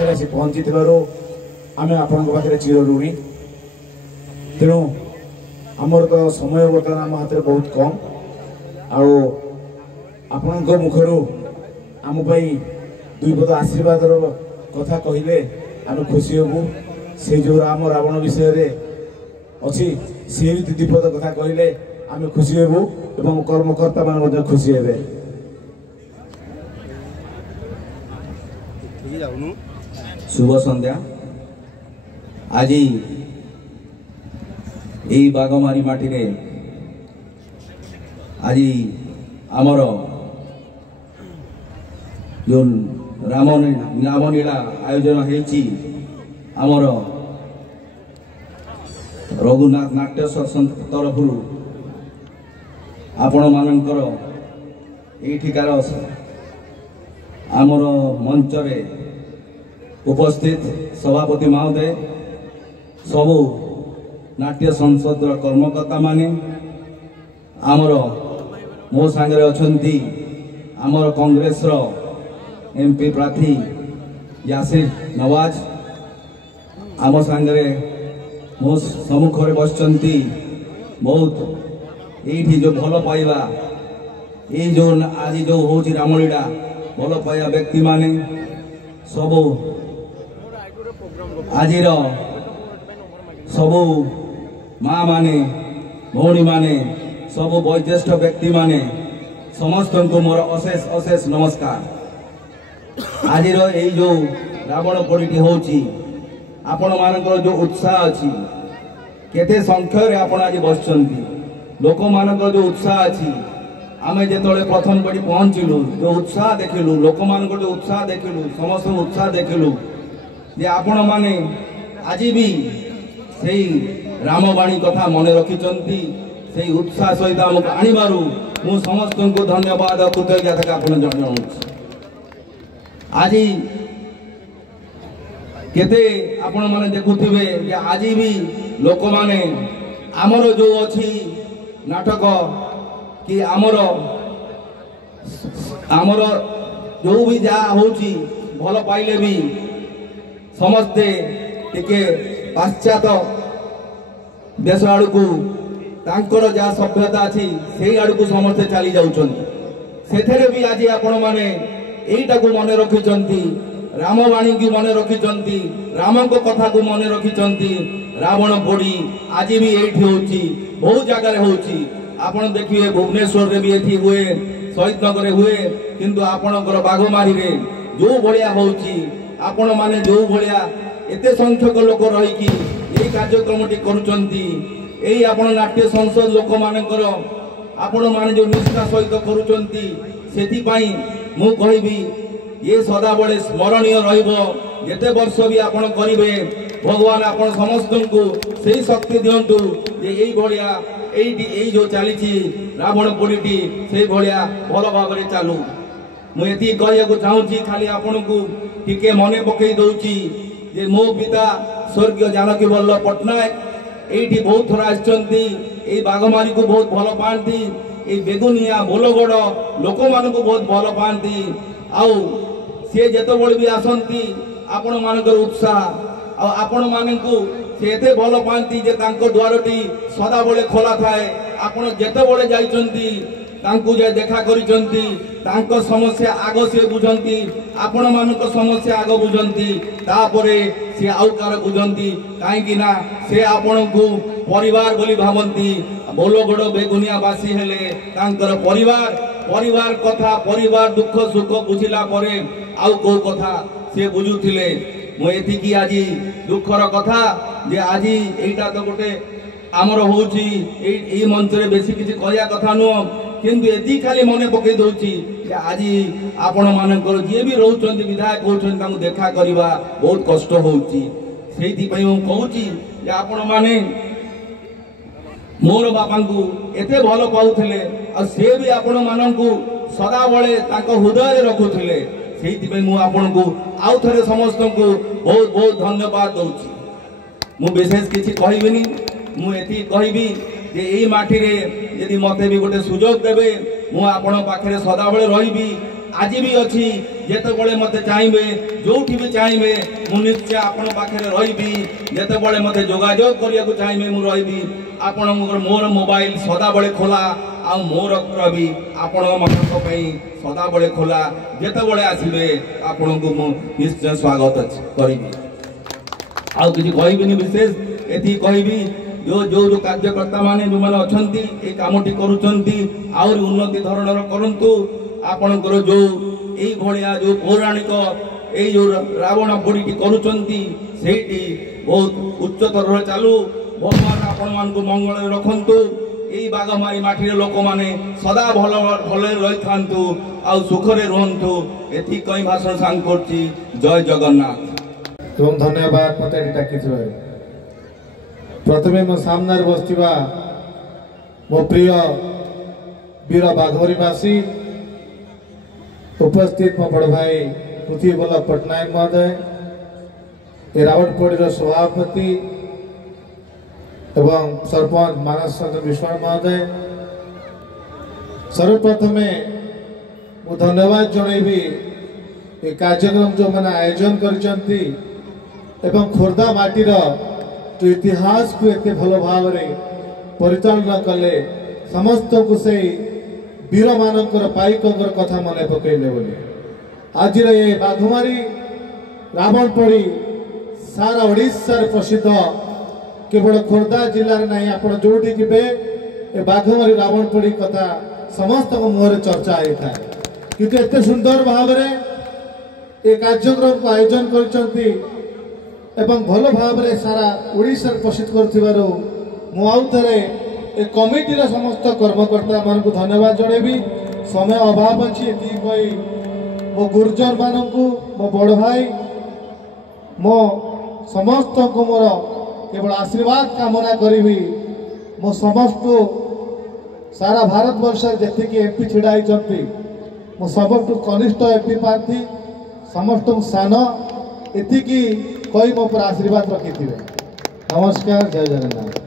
पाखे आसी पहुँची आम आपण पाखे चिर ऋणी तेणु आमर तो समय बर्तमान आम हाथ में बहुत कम आपण मुखर आम दुई पद आशीर्वाद कथा कहले आम खुशी हबू से जो राम रावण विषय अच्छी सी भी दुई पद कथा कहले आम खुशी हबू एवं कर्मकर्ता मान खुशी हे। शुभ संध्या। आज यही बागमारी माटी रे आज आमर जो रामलीला आयोजन होती आमर रघुनाथ नाट्य तरफ आपण मानकर एठिकार आमर मंच रे उपस्थित सभापति महोदय सबू नाट्य संसद कर्मकर्ता माने आमर मो सांगे अछंती आमर कांग्रेस रो एमपी प्रार्थी यासिर नवाज आम सांगे मो सम्मुख बसचंती बहुत ये जो भल पाइबा ये जो आज जो हूँ रामलीला भल पाइबा व्यक्ति माने सबू आज सबू माँ माने भौणी माने सबू वयोज्येष्ठ व्यक्ति माने समस्त को मोर अशेष अशेष नमस्कार। आज जो रावण पोड़ी होची आपण मानकर जो उत्साह अच्छी केते संख्य आपण आज बसचंती लोक मानकर जो उत्साह अच्छी आमे जेतले प्रथम पड़ी पहुँचलु जो उत्साह देखिलु लोक मानकर जो उत्साह देखिलु समस्त उत्साह देखिलु जे आपण माने आज भी सेई रामवाणी कथा मन रखिचंती सेई उत्साह सहित आमको आनिबारु मु समस्त को धन्यवाद कृतज्ञता ज्ञापन जणाउछि। आज केते आपण माने देखुथिबे जे आज भी लोक माने आमर जो अछि नाटक कि आमर आमर जो भी जा होची भल पाइले भी समस्ते टिके पाश्चात देश आड़ को तांकर जा सभ्यता अच्छी से आड़ को समस्ते चली जाऊँचे भी आज आपण मैंने यहीटा को मन रखिंट रामवाणी की मन रखिंट राम को कथा को मन रखिंट रावण पोड़ी आज भी ये होची बहुत जगह होची आपण देखिए भुवनेश्वर रे भी ये हुए शहीद नगर हुए किंतु आपणकर बाघमारी रे जो भाया होची आपण माने जो भाया एते संख्यक लोक रही यही कार्यक्रम करुचंती यही आपण नाट्य संसद लोक मानकर आपण माने जो निष्ठा सहित करुचंती सेति पई मु कहबी ये सदा बड़े स्मरणीय रहिबो जेते वर्ष भी आपण करिवे भगवान आपण समस्त को सही शक्ति दियंतु जे एई भलिया एई जो चली रावण पोड़ी से भाया भल भाव चालू मुझे कहू चाहूँगी खाली आपण को टिके मन पकई दौची जे मो पिता स्वर्गीय जानकी वल्लभ पट्टनायक ये बहुत थर आई बाघमारी को बहुत भल पाती ये बेगुनिया बोलगड़ लोक मान को बहुत भल पाती आउ सी जिते भी आसती आपण मानकर उत्साह आपण मान को से एते भल पाती जे तांको द्वारटी सदा बड़े खोला थाए आपण जेते बड़े जाइचंती तांको जे देखा करिचंती तांको समस्या आगो से बुझंती आपण मानक समस्या आगो बुझंती तापरे से आउकार बुझंती काहे कि ना से आपण को परिवार बोली भावंती बोलगड़ बेगुनियावासी हेले तांकर परिवार परिवार कथा परिवार दुख सुख बुझिला परे आउ को कथा से बुझुथिले मुझे आज दुखर कथा जे आज यहीटा तो गोटे आमर होची मंच रे बेसी किसी कहया कथा नुह किंतु एति खाली मन पकई दउची आज आपण मानकर जे भी रहउचंती विधायक होउचंती देखा करवा बहुत कष्ट होउची सेति पई हम कहूची जे आपण माने मोर बापा को एते भल पाउथिले आ से भी आपण माननकु सदा बळे ताको हृदय रे रखुथिले सेति पई मु आपण को आउ थरे समस्त को बहुत बहुत धन्यवाद दउची मु विशेष किछि कहबिनी मु एति कहबी जे एई माटी रे यदि मते भी गोटे सुजोग देबे मु आपण पाखरे सदा बळे रहिबी आज भी अच्छी जिते मत चाहिए जो भी चाहिए मुझे निश्चय आपण पाखे रही जिते मत जोगाजोग करने को चाहिए मुझे रही आपण मोर मोबाइल सदा बड़े खोला आ मोर भी आपण सदा बड़े खोला जिते आसबे आपण को निश्चय स्वागत करी आउ किसी कहबी विशेष ये कहबी जो जो जो कार्यकर्ता माने जो माने अछंती ए कामटी करूचंती और उन्नति धरणर करंतु आपणकर जो एई भलिया जो पौराणिक एई जो रावण पोड़ी करूचंती सेठी बहुत उच्चतर चालू भगवान आपण मान को मंगल रखंतु एई बागमारी माटी लोक माने सदा भल भल रही थांतु आ सुखरे रहंतु एथि कई भाषण सांग करची जय जगन्नाथ एवं धन्यवाद मते डाकिथिबा प्रथमे मो सामने बसथिबा मो प्रिय वीर बाघवरीवासी उपस्थित मो बड़ भाई पृथ्वी बल्लभ पट्टनायक महोदय रावणपोड़ी सभापति एवं सरपंच मानस चंद्र विश्वास महोदय सर्वप्रथमे मु धन्यवाद जनइबी ये कार्यक्रम जो मैंने आयोजन करचंती एवं खोर्धा माटीर जो इतिहास को एते भल भाव परिचालना कले समस्त को से वीर मानकर पाइकर कथा मन पकड़े बोली आज ये बाघमारी रावणपोड़ी सारा ओडिशा प्रसिद्ध केवल खोर्धा जिलार नहीं आप जो ए बाघमारी रावणपोड़ी कथा समस्त मुहर चर्चा होता है क्योंकि एते सुंदर भाव ये कार्यक्रम को आयोजन करचंती एवं भल भाव सारा ओडिशा प्रसिद्ध कर कमिटीर समस्त कर्मकर्ता मान को धन्यवाद जनइबी समय अभाव अच्छी मो गुर्जर मान मो बड़ भाई मो समस्त को मोर केवल आशीर्वाद कामना करी मो समस्त सारा भारत वर्ष जी एमपी छिड़ाई मो सबठू कनिष्ठ एमपी प्रार्थी समस्त सान एति कही मो पर आशीर्वाद रखी। नमस्कार, जय जगन्नाथ।